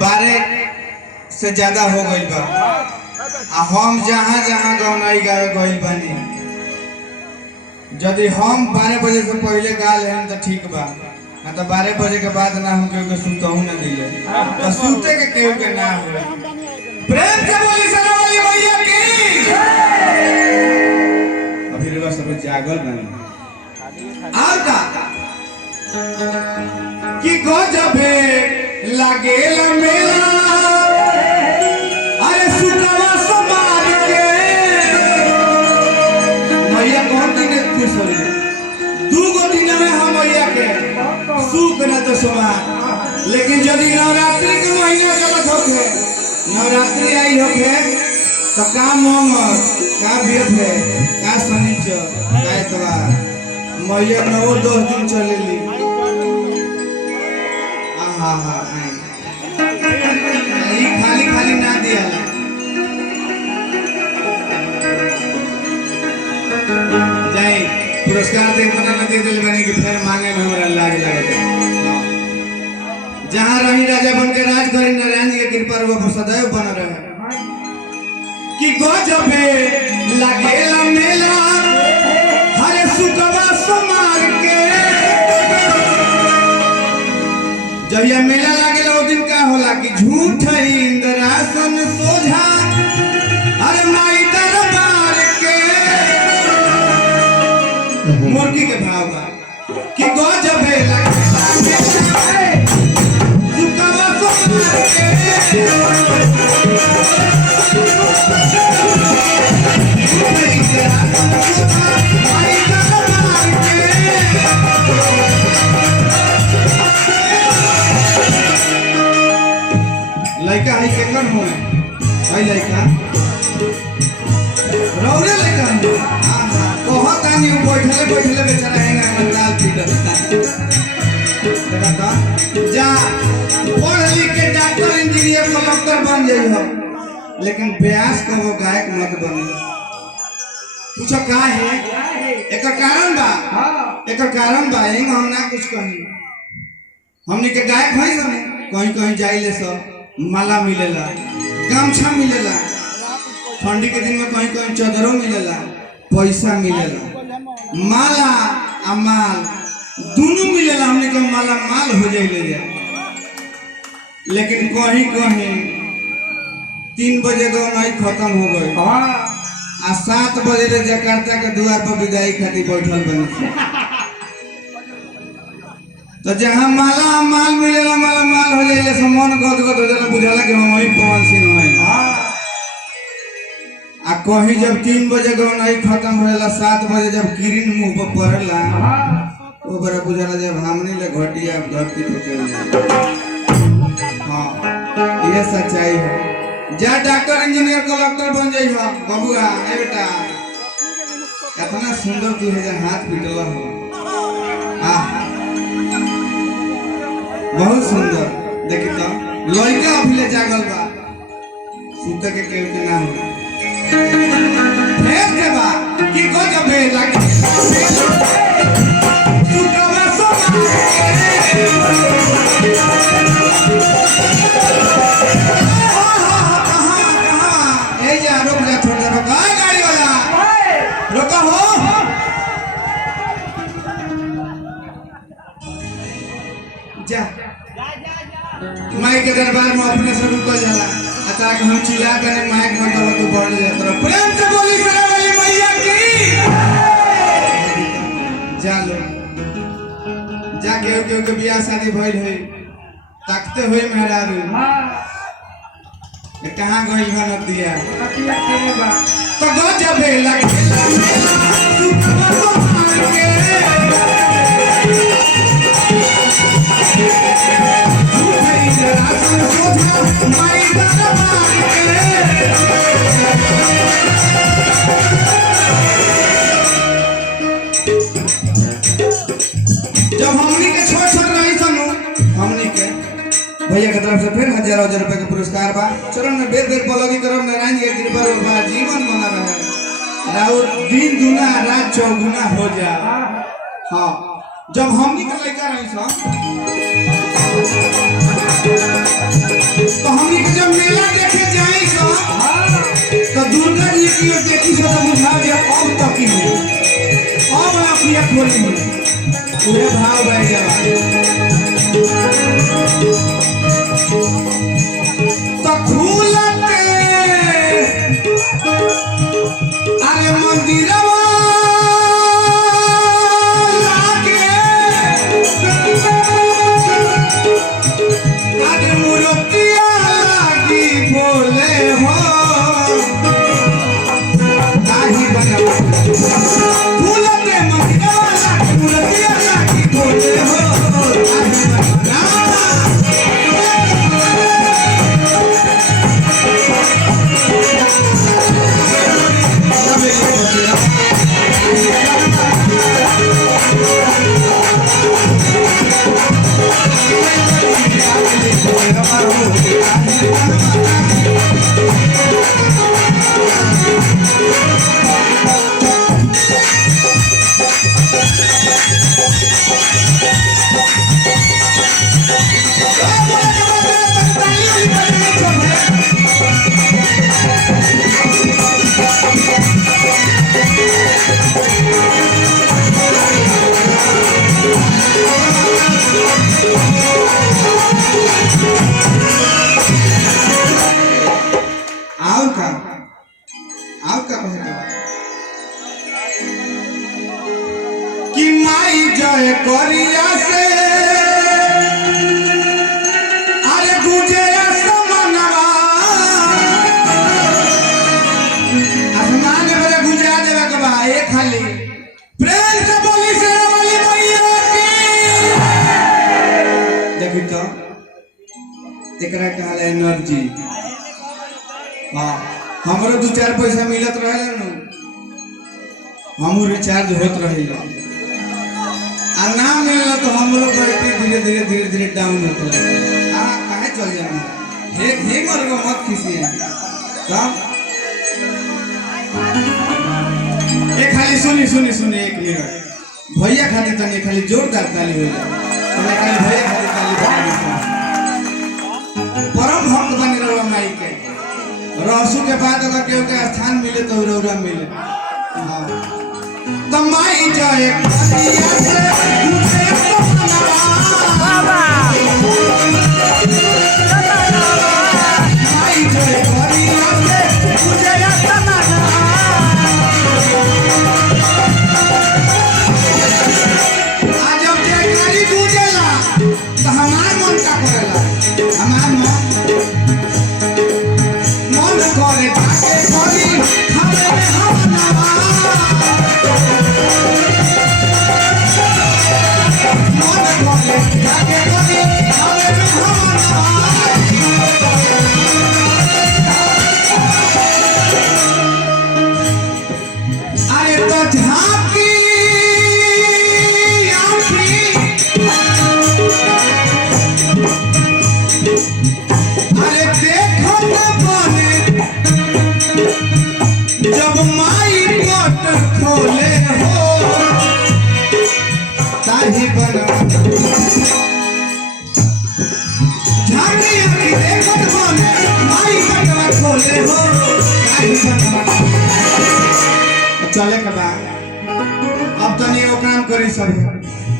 12 से ज्यादा हो गई बा। हम जहाँ जहाँ गौनाई गावे गइल बानी, यदि हम 12 बजे से पहले गा लें तो ठीक बा, ना तो 12 बजे के बाद ना हम केहू के सुतहू ना दिले, तो सुते के केहू के ना हो। प्रेम से बोली सना वाली मैया की। अभी रुआ सब जागल बानी और का कि गजबे लागेला मेला, अरे सुकवा समार के मैया कौन दिन खुश हो रही, 2 दिन में हम मैया के सुख न तो समार। लेकिन यदि नवरात्रि के महीना चलत होखे, नवरात्रि आई होखे तो का मंगल का बेद है का शनिचर का एतवार मैया 9-10 दिन चलेली। आहा खाली खाली ना दिया जाए पुरस्कार दे इतना ना दे दिल बने कि फिर मांगे में हमरा लाग लगे। जहाँ रही राजा बन के राज करी, नारायण जी के कृपा वो सदैव बन रहे। कि गजबे लागेला मेला, हरे सुकवा समार के जब यह मेला लागेला वो दिन का होला कि झूठ इंद्रासन सोझा, अरे माई दरबार के मुर्गी के भाव बा कि गजबे लागेला मेला, सुकवा समार के लड़का है केकर हो भाई, लड़का रौरे लड़का कहत आनी बैठले बैठले बेचारा हैंगा मंगाल पीटर देखा था जा पढ़ लिख के डॉक्टर इंजीनियर कलेक्टर बन जाई हो, लेकिन ब्यास को वो गायक मत बने। पूछो का है एकर कारण बा, एकर कारण बा यही हम ना कुछ कही। हमनी के गायक भई सने कहीं कहीं जाइले सब माला मिलेला, गमछा मिलेला, ठंडी के दिन में कहीं कहीं चादरों मिलेला, पैसा मिलेला, माला आ माल दोनों मिलेला। हमने के माला माल हो जाइले जाए, लेकिन कहीं कहीं 3 बजे गौनाई खत्म हो गई आ 7 बजे जकार्ता के द्वार पर विदाई खातिर बैठल बनी। तो जहाँ माला माल मिलेला, माला माल हो जाइले से मन गदगद हो जाला, बुझाला कि हम वही पवन सिंह हैं। आ कहीं जब 3 बजे गौनाई खत्म होएला, 7 बजे जब किरण मुंह पर पड़ला, वो बड़ा बुझाला जब हमनी ले घटिया धरती पे चल। हाँ ये सच्चाई है। जा डॉक्टर इंजीनियर कलेक्टर बन जाई हो बबुआ। ए बेटा इतना सुंदर तू है, जब हाथ पिटला हो बहुत सुंदर। देखी तो लड़का अभी जागल बा, सुत के केहू के ना हो। फेर के बा कि गजबे लागे सुकवा ए जा रुक जा, छोड़ दे, रुक गाड़ी वाला रुका हो। जा माइक के दरबार में अपने से रुकल जाला, अता कि हम चिल्ला के माइक में तो बढ़ जात। प्रेम से बोली सना वाली मैया की। जा लो जा के बियाह शादी भइल है, ताकते हुए मेहरारू ये कहां गइल बा नदिया तो गजबे लागेला सुकवा समार के जब हमनी के छोट छोट रही सनु, हमनी के भैया के तरफ से फिर 1000 रुपए के पुरस्कार बा। चरण में बेर बेर पलगी करब, नारायण जी के कृपा बा, जीवन बना रहे, राउर दिन दुना रात चौगुना हो जा। हाँ जब हमनी के लड़का रही सन बोली पूरे भाव बह गया तो खुलते अरे मंदिरवा लागे अरे मूर्तिया लागी बोले हो काही बनवा खुलते मंदिरवा लागे मूर्तिया लागी बोले हो काही बनवा कि माई जय करिया से अरे गुजे आसमानवा आसमान में बड़े गुजा देवे के बा एक खाली प्रेम से बोली से वाली मैया की देखी तो एकरा कहले एनर्जी हां हमरो 2-4 पैसा मिलत रहे न हमू रिचार्ज होत रहेला आ ना मिलला तो हमरो बैटरी धीरे धीरे धीरे धीरे डाउन होत रहे आ काहे चल जाना हे मरगो मत खिसिए तब ए खाली सुनी सुनी सुनी 1 मिनट भैया खाली तनी खाली जोरदार ताली हो जाए तने खाली भैया खाली ताली बजा परम भक्त बनी रहो माई के रहसु के बाद अगर केहू के स्थान मिले तो रौरा मिले हां तो माई जय करिया से मुझे बाबा माई जय करिया से मुझे आज जब जयकारी गूंजेला तो हमार मन का करेला हमार मन करे जाके करी हमें हम नवा मन करे जाके करी हमें हम नवा अरे तो झांकी आँखी अरे देखो तो बने जब माई पट खोले हो ताही बना झांकी आँखी देखत बने माई पट खोले हो ताही बना चले के बाद अब तनी वो काम करी सब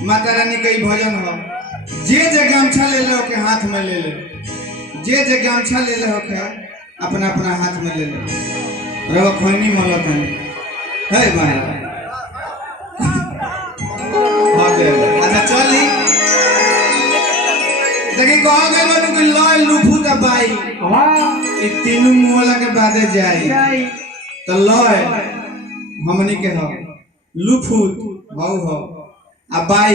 माता रानी के भजन हो जे गमछा ले लो के हाथ में ले ले जे गमछा ले ले हो के अपना अपना हाथ में ले ले रवा खोनी मलत है हे भाई अच्छा चली देखिए कह गए बानू कि लय लुफू दबाई ई तीनों मुहला के बादे जाई तो लय हमनी के हो लुफूत भाव हो आ बाई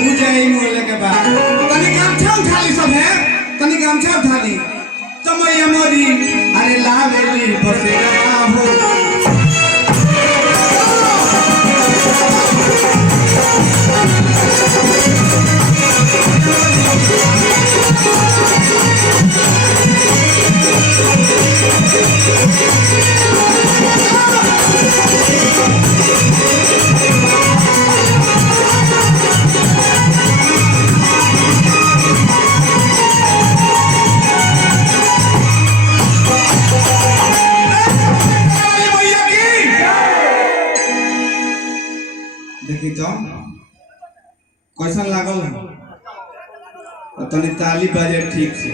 उ जाई मुहला के बाद तनी गमछा उठाली सब है तनी गमछा उठाली समय मोरी अरे लावेली बसेरा हो भैया की तो कैसा लागल तो तनी ताली बजे ठीक से।